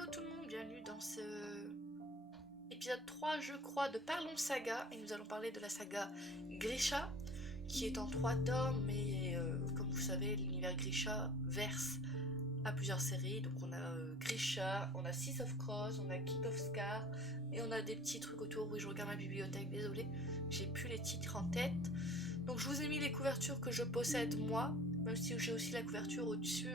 Hello tout le monde, bienvenue dans ce épisode 3 je crois de Parlons Saga et nous allons parler de la saga Grisha qui est en 3 tomes et comme vous savez l'univers Grisha verse à plusieurs séries. Donc on a Grisha, on a Six of Cross, on a King of Scar et on a des petits trucs autour. Oui, je regarde ma bibliothèque, désolé, j'ai plus les titres en tête. Donc je vous ai mis les couvertures que je possède moi, même si j'ai aussi la couverture au-dessus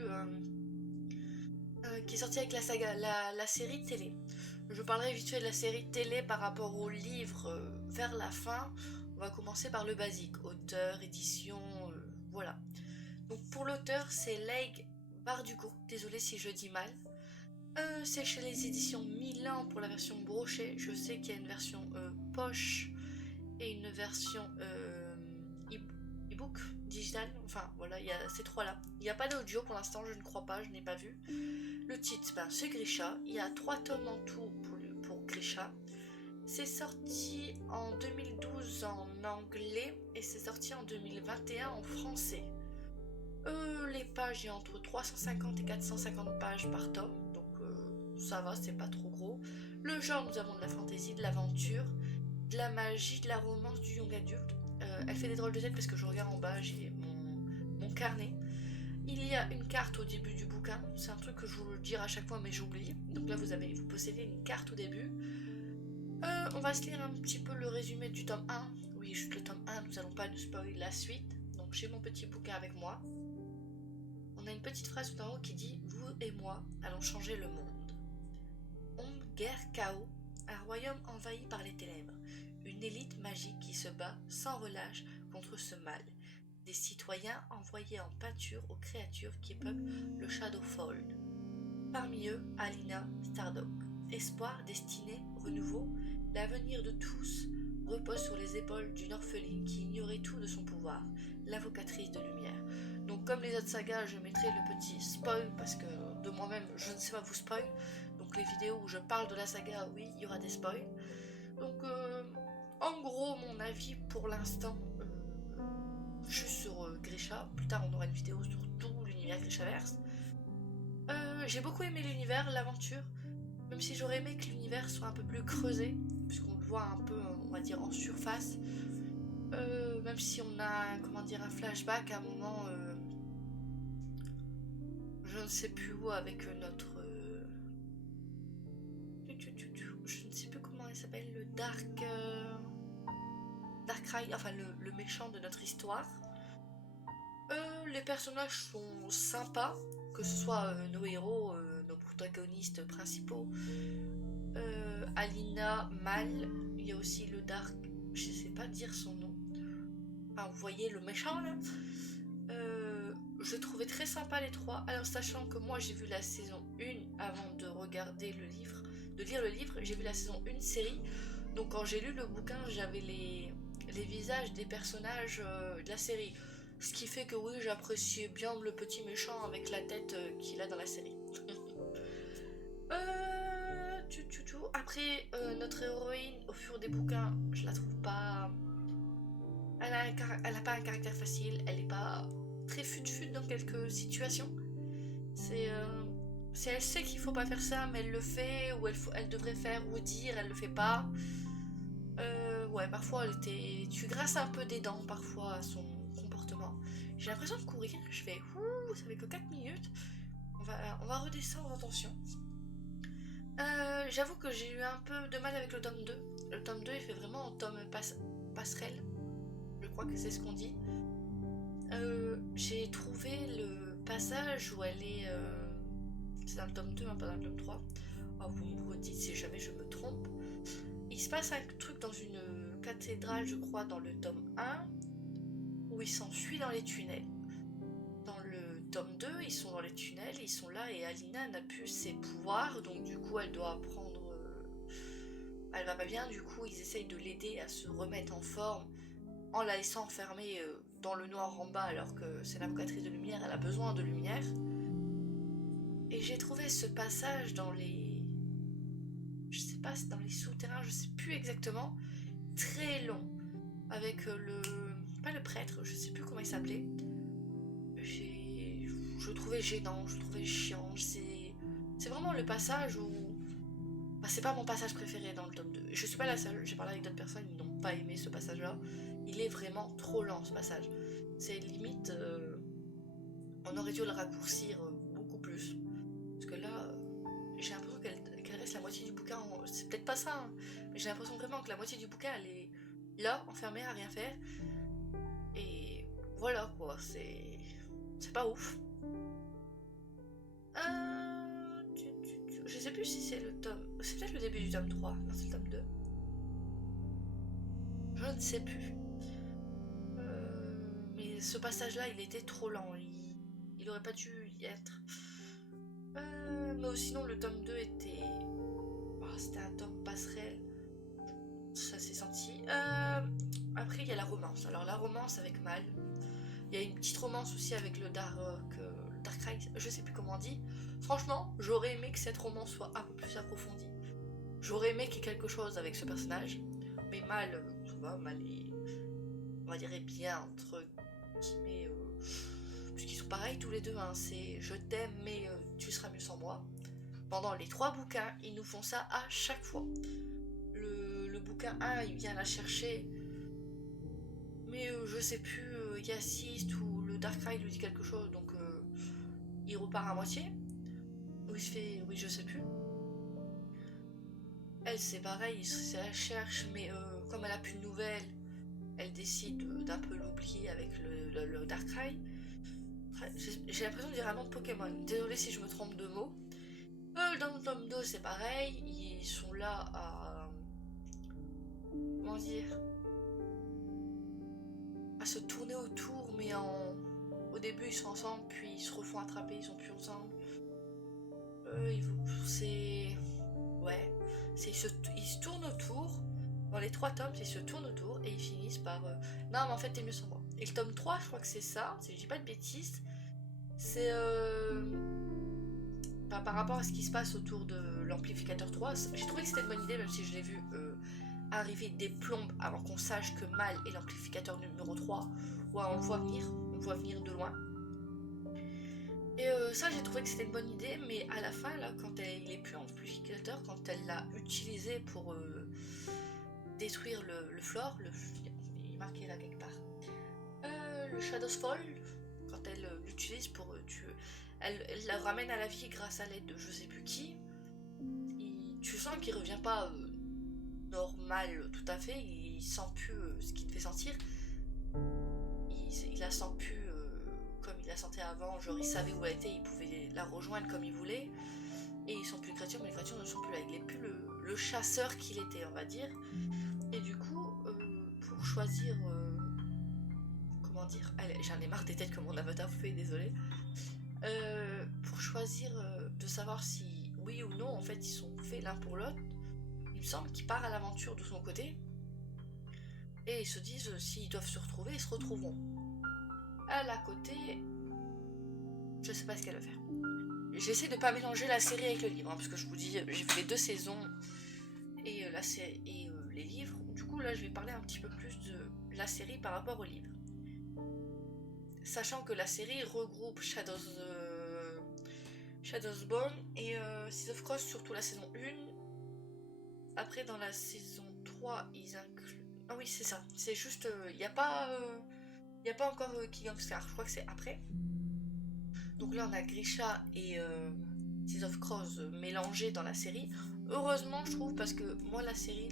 qui est sortie avec la saga, la série télé. Je parlerai vite fait de la série télé par rapport au livre vers la fin. On va commencer par le basique, auteur, édition, voilà. Donc pour l'auteur, c'est Leigh Bardugo, désolé si je dis mal. C'est chez les éditions Milan pour la version brochée. Je sais qu'il y a une version poche et une version e-book digital. Enfin voilà, il y a ces trois-là. Il n'y a pas d'audio pour l'instant, je ne crois pas, je n'ai pas vu. Le titre, c'est Grisha. Il y a 3 tomes en tout pour Grisha. C'est sorti en 2012 en anglais et c'est sorti en 2021 en français. Les pages, il y a entre 350 et 450 pages par tome, donc ça va, c'est pas trop gros. Le genre, nous avons de la fantasy, de l'aventure, de la magie, de la romance, du young adulte. Elle fait des drôles de tête parce que je regarde en bas, j'ai mon carnet. Il y a une carte au début du bouquin, c'est un truc que je vous le dire à chaque fois mais j'oublie. Donc là vous possédez une carte au début. On va se lire un petit peu le résumé du tome 1. Oui, juste le tome 1, nous allons pas nous spoiler la suite. Donc j'ai mon petit bouquin avec moi. On a une petite phrase tout en haut qui dit « Vous et moi allons changer le monde ». Ombre, guerre, chaos, un royaume envahi par les ténèbres. Une élite magique qui se bat sans relâche contre ce mal. Des citoyens envoyés en pâture aux créatures qui peuplent le Shadowfold. Parmi eux, Alina Stardock. Espoir, destinée, renouveau, l'avenir de tous repose sur les épaules d'une orpheline qui ignorait tout de son pouvoir, l'invocatrice de lumière. Donc comme les autres sagas, je mettrai le petit spoil parce que de moi-même, je ne sais pas vous spoil. Donc les vidéos où je parle de la saga, oui, il y aura des spoils. Donc en gros, mon avis pour l'instant, juste sur Grisha. Plus tard, on aura une vidéo sur tout l'univers Grishaverse. J'ai beaucoup aimé l'univers, l'aventure, même si j'aurais aimé que l'univers soit un peu plus creusé, puisqu'on le voit un peu, on va dire, en surface. Même si on a, comment dire, un flashback à un moment, je ne sais plus où, avec notre... je ne sais plus comment il s'appelle, le Darkrai, enfin le méchant de notre histoire. Les personnages sont sympas, que ce soit nos héros, nos protagonistes principaux. Alina, Mal, il y a aussi le Dark, je sais pas dire son nom. Enfin, vous voyez le méchant là. Je trouvais très sympa les trois. Alors sachant que moi j'ai vu la saison 1 avant de regarder le livre, de lire le livre, j'ai vu la saison 1 série. Donc quand j'ai lu le bouquin, j'avais les visages des personnages de la série. Ce qui fait que oui, j'appréciais bien le petit méchant avec la tête qu'il a dans la série. Après, notre héroïne, au fur des bouquins, je la trouve pas... Elle a pas un caractère facile, elle est pas très fut-fut dans quelques situations. Elle sait qu'il faut pas faire ça, mais elle le fait, ou elle devrait faire ou dire, elle le fait pas. Ouais, parfois tu grasses un peu des dents parfois à son comportement. J'ai l'impression de courir, je fais ouh, ça fait que 4 minutes. On va redescendre en tension. J'avoue que j'ai eu un peu de mal avec le tome 2. Le tome 2 il fait vraiment en tome passerelle. Je crois que c'est ce qu'on dit. J'ai trouvé le passage où elle est... c'est dans le tome 2, hein, pas dans le tome 3. Oh, vous me redites si jamais je me trompe. Il se passe un truc dans une cathédrale, je crois, dans le tome 1, où ils s'enfuient dans les tunnels. Dans le tome 2, ils sont dans les tunnels, ils sont là, et Alina n'a plus ses pouvoirs, donc du coup, elle doit prendre... elle va pas bien, du coup, ils essayent de l'aider à se remettre en forme, en la laissant enfermée dans le noir en bas, alors que c'est l'invocatrice de lumière, elle a besoin de lumière. Et j'ai trouvé ce passage dans les... je sais pas, c'est dans les souterrains, je sais plus exactement, très long, avec pas le prêtre, je sais plus comment il s'appelait. Je trouvais gênant, je trouvais chiant, c'est C'est vraiment le passage où... Bah, c'est pas mon passage préféré dans le tome 2. Je suis pas la seule, j'ai parlé avec d'autres personnes, ils n'ont pas aimé ce passage-là. Il est vraiment trop lent ce passage. C'est limite... on aurait dû le raccourcir beaucoup plus. Parce que là, j'ai l'impression qu'elle reste la moitié du bouquin. C'est peut-être pas ça, hein, mais j'ai l'impression vraiment que la moitié du bouquin, elle est là, enfermée à rien faire. Et voilà quoi, c'est pas ouf. Je sais plus si c'est le tome... C'est peut-être le début du tome 3. Non, c'est le tome 2. Je ne sais plus. Mais ce passage-là, il était trop lent. Il aurait pas dû y être. Mais sinon, le tome 2 était... Oh, c'était un tome passerelle. Ça s'est senti. Après, il y a la romance. Alors, la romance avec Mal. Il y a une petite romance aussi avec le Darkrai, je sais plus comment on dit. Franchement, j'aurais aimé que cette romance soit un peu plus approfondie. J'aurais aimé qu'il y ait quelque chose avec ce personnage. Mais Mal, ça va, Mal est... On va dire bien, entre guillemets... puisqu'ils sont pareils tous les deux, hein. C'est je t'aime, mais tu seras mieux sans moi. Pendant les 3 bouquins, ils nous font ça à chaque fois. Le bouquin 1, il vient la chercher... Mais je sais plus, il assiste ou le Darkrai lui dit quelque chose, donc il repart à moitié. Ou il se fait, oui je sais plus. Elle c'est pareil, c'est la cherche, mais comme elle a plus de nouvelles, elle décide d'un peu l'oublier avec le Darkrai. J'ai l'impression de dire un nom de Pokémon, désolé si je me trompe de mots. Dans le tome 2 c'est pareil, ils sont là à... Comment dire, à se tourner autour, mais au début ils sont ensemble, puis ils se refont attraper, ils sont plus ensemble. C'est... Ouais. Ils se tournent autour, dans les 3 tomes, ils se tournent autour, et ils finissent par... Non mais en fait t'es mieux sans moi. Et le tome 3, je crois que c'est ça, si je dis pas de bêtises, c'est... Bah, par rapport à ce qui se passe autour de l'amplificateur 3, j'ai trouvé que c'était une bonne idée, même si je l'ai vu... arriver des plombes avant qu'on sache que Mal est l'amplificateur numéro 3. Ouais, on le voit venir de loin. Et ça, j'ai trouvé que c'était une bonne idée, mais à la fin, là, quand il est plus amplificateur, quand elle l'a utilisé pour détruire le flore, il est marqué là quelque part. Le Shadow's Fall, quand elle l'utilise pour tuer, elle la ramène à la vie grâce à l'aide de je sais plus qui. Tu sens qu'il revient pas normal tout à fait, il sent plus ce qu'il devait sentir, il la sent plus comme il la sentait avant, genre il savait où elle était, il pouvait la rejoindre comme il voulait, et ils sont plus créatures, mais les créatures ne sont plus là, il est plus le chasseur qu'il était, on va dire. Et du coup, pour choisir, comment dire, j'en ai marre des têtes que mon avatar fait, désolé, pour choisir de savoir si oui ou non, en fait, ils sont faits l'un pour l'autre, il me semble qu'il part à l'aventure de son côté, et ils se disent s'ils doivent se retrouver, ils se retrouveront. Elle à côté, je sais pas ce qu'elle va faire. J'essaie de pas mélanger la série avec le livre, hein, parce que je vous dis, j'ai fait les 2 saisons et la série et les livres. Du coup là, je vais parler un petit peu plus de la série par rapport au livre, sachant que la série regroupe Shadowsborn et Seas of Cross, surtout la saison 1. Après, dans la saison 3, ils incluent... Ah oui, c'est ça. C'est juste... Il n'y a pas encore King of Scar. Je crois que c'est après. Donc là, on a Grisha et Seas of Cross mélangés dans la série. Heureusement, je trouve, parce que moi, la série,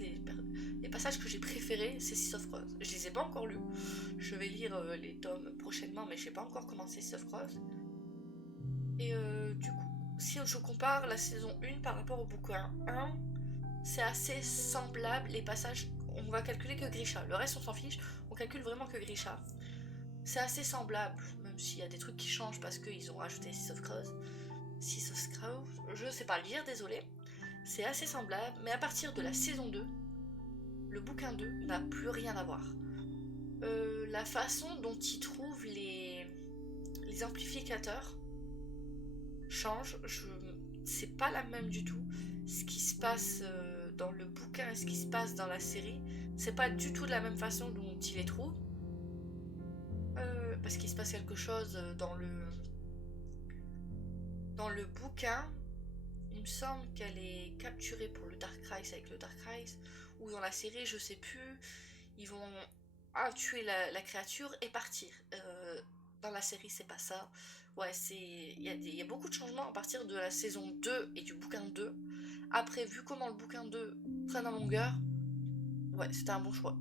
les passages que j'ai préférés, c'est Seas of Cross. Je les ai pas encore lus. Je vais lire les tomes prochainement, mais je n'ai pas encore commencé Seas of Cross. Et du coup, si je compare la saison 1 par rapport au bouquin 1, c'est assez semblable, les passages, on va calculer que Grisha, le reste on s'en fiche, on calcule vraiment que Grisha. C'est assez semblable, même s'il y a des trucs qui changent parce qu'ils ont rajouté Seas of Cross, je sais pas lire, désolé. C'est assez semblable, mais à partir de la saison 2, le bouquin 2 n'a plus rien à voir. La façon dont ils trouvent les amplificateurs change, c'est pas la même du tout. Ce qui se passe dans le bouquin et ce qui se passe dans la série, c'est pas du tout de la même façon dont il les trouve. Parce qu'il se passe quelque chose dans le bouquin. il me semble qu'elle est capturée pour le Dark Rise avec le Dark Rise, ou dans la série, je sais plus, ils vont tuer la créature et partir. Dans la série, c'est pas ça. Ouais, il y a beaucoup de changements à partir de la saison 2 et du bouquin 2. Après, vu comment le bouquin 2 traîne en longueur, ouais, c'était un bon choix.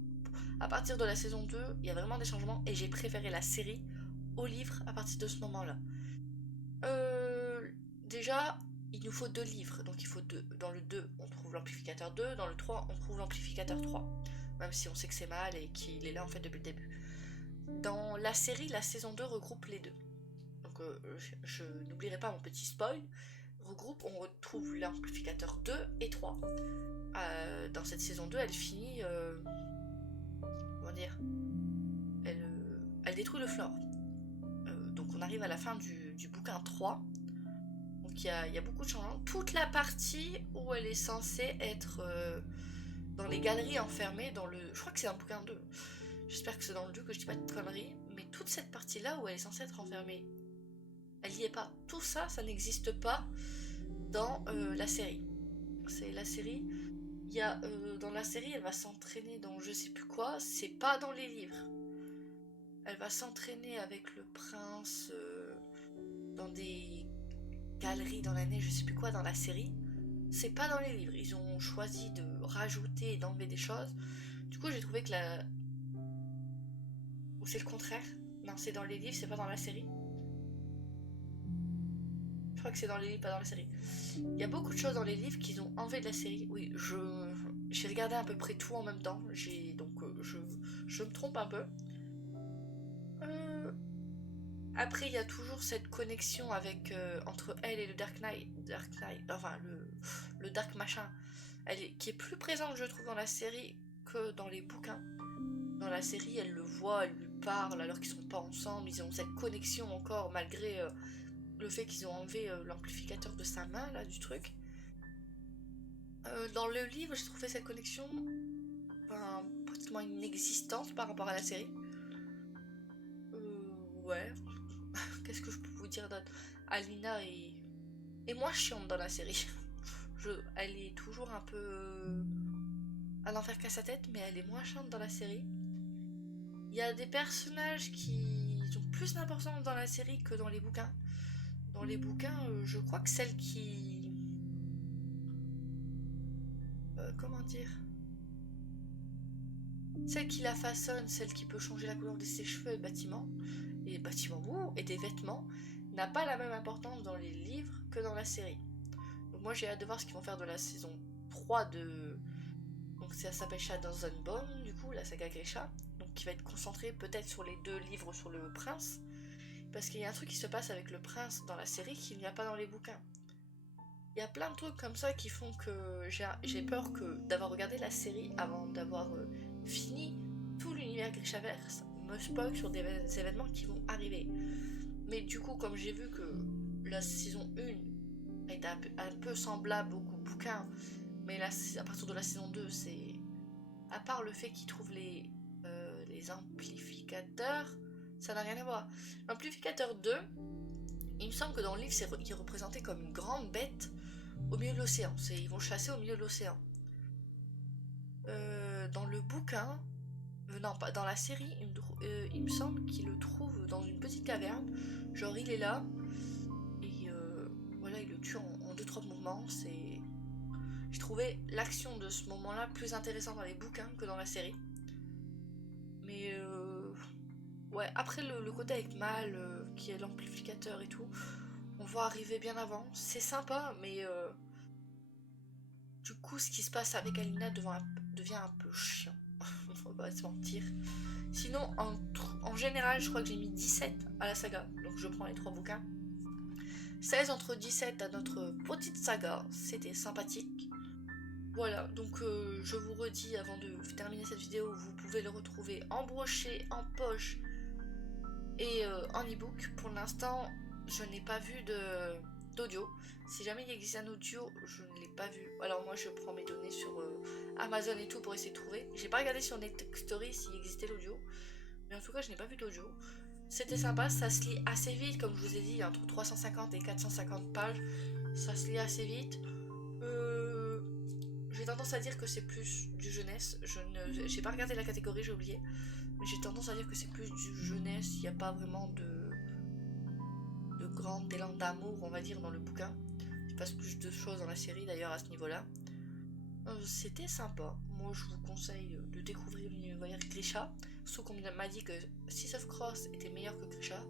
À partir de la saison 2, il y a vraiment des changements et j'ai préféré la série au livre à partir de ce moment-là. Déjà, il nous faut 2 livres, donc il faut 2. Dans le 2, on trouve l'amplificateur 2, dans le 3, on trouve l'amplificateur 3. Même si on sait que c'est mal et qu'il est là en fait depuis le début. Dans la série, la saison 2 regroupe les deux. Donc je n'oublierai pas mon petit spoil. Regroupe, on retrouve l'amplificateur 2 et 3. Dans cette saison 2, elle finit... comment dire, elle détruit le flore. Donc on arrive à la fin du bouquin 3. Donc il y a beaucoup de changements. Toute la partie où elle est censée être dans les galeries enfermées dans le... Je crois que c'est dans le bouquin 2. J'espère que c'est dans le 2 que je dis pas de conneries. Mais toute cette partie-là où elle est censée être enfermée, elle y est pas. Tout ça, ça n'existe pas dans la série. C'est la série... Il y a, dans la série, elle va s'entraîner dans je sais plus quoi. C'est pas dans les livres. Elle va s'entraîner avec le prince dans des galeries dans la neige, je sais plus quoi, dans la série. C'est pas dans les livres. Ils ont choisi de rajouter et d'enlever des choses. Du coup, j'ai trouvé que la... Ou c'est le contraire. Non, c'est dans les livres, c'est pas dans la série. Je crois que c'est dans les livres, pas dans la série. Il y a beaucoup de choses dans les livres qu'ils ont enlevé de la série. Oui, j'ai regardé à peu près tout en même temps. Donc, je me trompe un peu. Après, il y a toujours cette connexion avec entre elle et le Dark Knight, enfin le Dark machin, qui est plus présente, je trouve, dans la série que dans les bouquins. Dans la série, elle le voit, elle lui parle, alors qu'ils sont pas ensemble. Ils ont cette connexion encore, malgré le fait qu'ils ont enlevé l'amplificateur de sa main, là, du truc. Dans le livre, j'ai trouvé cette connexion pratiquement inexistante par rapport à la série. Ouais. Qu'est-ce que je peux vous dire d'autre? Alina est moins chiante dans la série. Elle est toujours un peu à n'en faire qu'à sa tête, mais elle est moins chiante dans la série. Il y a des personnages qui ont plus d'importance dans la série que dans les bouquins. Dans les bouquins, je crois que celle qui... comment dire? Celle qui la façonne, celle qui peut changer la couleur de ses cheveux et des vêtements, n'a pas la même importance dans les livres que dans la série. Donc moi j'ai hâte de voir ce qu'ils vont faire de la saison 3 de... Donc ça s'appelle Shadows and Bone, du coup, la saga Grisha. Donc qui va être concentrée peut-être sur les 2 livres sur le prince. Parce qu'il y a un truc qui se passe avec le prince dans la série qu'il n'y a pas dans les bouquins. Il y a plein de trucs comme ça qui font que j'ai peur d'avoir regardé la série avant d'avoir fini tout l'univers Grishaverse me spoil sur des événements qui vont arriver. Mais du coup, comme j'ai vu que la saison 1 est un peu semblable au bouquin, mais là, à partir de la saison 2, c'est... À part le fait qu'ils trouvent les amplificateurs, ça n'a rien à voir. L'amplificateur 2, il me semble que dans le livre, il est représenté comme une grande bête au milieu de l'océan. Ils vont chasser au milieu de l'océan. Dans le bouquin... non, pas dans la série, il me semble qu'il le trouve dans une petite caverne. Genre, il est là, et voilà, il le tue en 2-3 mouvements. J'ai trouvé l'action de ce moment-là plus intéressante dans les bouquins que dans la série. Mais ouais, après le côté avec Mal, qui est l'amplificateur et tout, on va arriver bien avant. C'est sympa, mais du coup, ce qui se passe avec Alina devient un peu chiant. Faut pas se mentir. Sinon, en général, je crois que j'ai mis 17 à la saga. Donc je prends les 3 bouquins. 16 entre 17 à notre petite saga. C'était sympathique. Voilà, donc je vous redis avant de terminer cette vidéo, vous pouvez le retrouver en brochet, en poche et en ebook. Pour l'instant, je n'ai pas vu d'audio. Si jamais il existe un audio, je ne l'ai pas vu. Alors moi je prends mes données sur Amazon et tout pour essayer de trouver. J'ai pas regardé sur Netstory s'il existait l'audio. Mais en tout cas je n'ai pas vu d'audio. C'était sympa, ça se lit assez vite, comme je vous ai dit, entre 350 et 450 pages, ça se lit assez vite. J'ai tendance à dire que c'est plus du jeunesse, j'ai pas regardé la catégorie, j'ai oublié, mais j'ai tendance à dire que c'est plus du jeunesse, il n'y a pas vraiment de grand élan d'amour, on va dire, dans le bouquin. Il se passe plus de choses dans la série d'ailleurs à ce niveau-là. C'était sympa. Moi, je vous conseille de découvrir l'univers Grisha. Sauf qu'on m'a dit que Six of Cross était meilleur que Grisha.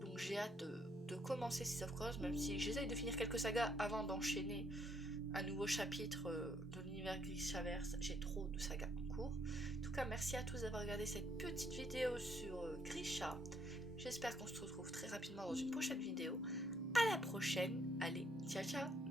Donc j'ai hâte de commencer Six of Cross, même si j'essaye de finir quelques sagas avant d'enchaîner un nouveau chapitre de l'univers Grishaverse. J'ai trop de sagas en cours. En tout cas, merci à tous d'avoir regardé cette petite vidéo sur Grisha. J'espère qu'on se retrouve très rapidement dans une prochaine vidéo. À la prochaine. Allez, ciao ciao.